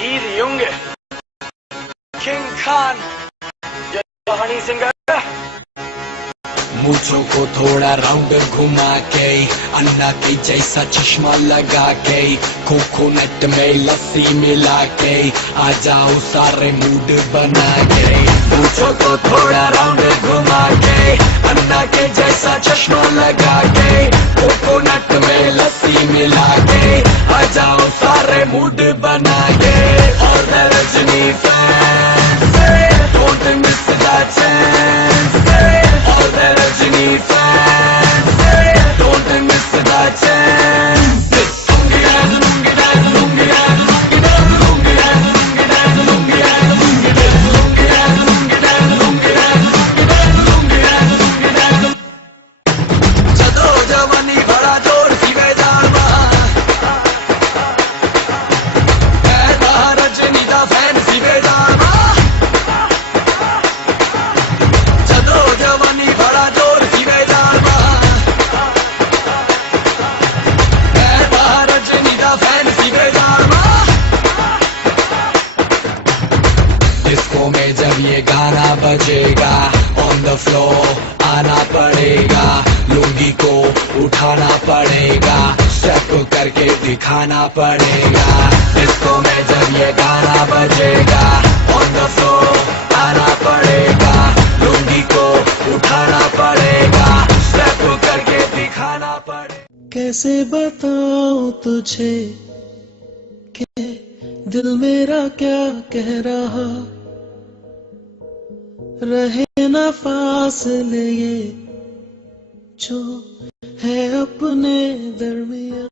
He's young, King Khan, या हनी सिंह। मूंछों को थोड़ा राउंड घुमा के, अन्ना के जैसा चश्मा लगा के, कोकोनट में लस्सी मिला के, आ जाओ सारे मूड बना के। मूंछों को थोड़ा राउंड घुमा के, अन्ना के जैसा चश्मा लगा के, कोकोनट में लस्सी मिला के, आ जाओ सारे मूड बना के। और Rajni fans don't miss that chance, all the Rajini fans don't miss that chance. Lungi dance, lungi dance, lungi dance, lungi dance, lungi dance, lungi dance, lungi dance, lungi dance, lungi dance, lungi dance, lungi dance, lungi dance, lungi dance. जदो जवानी बड़ा जोर की बेजामा, रजनी दा fan सी बेजामा। Disco में जब ये गाना बजेगा, ऑन द फ्लोर आना पड़ेगा, लुंगी को उठाना पड़ेगा, स्टेप करके दिखाना पड़ेगा। डिस्को में जब ये गाना बजेगा, ऑन द फ्लोर आना पड़ेगा, लुंगी को उठाना पड़ेगा, स्टेप करके दिखाना पड़ेगा। कैसे बताऊं तुझे कि दिल मेरा क्या कह रहा, रहे ना फासले ये जो है अपने दरमियां।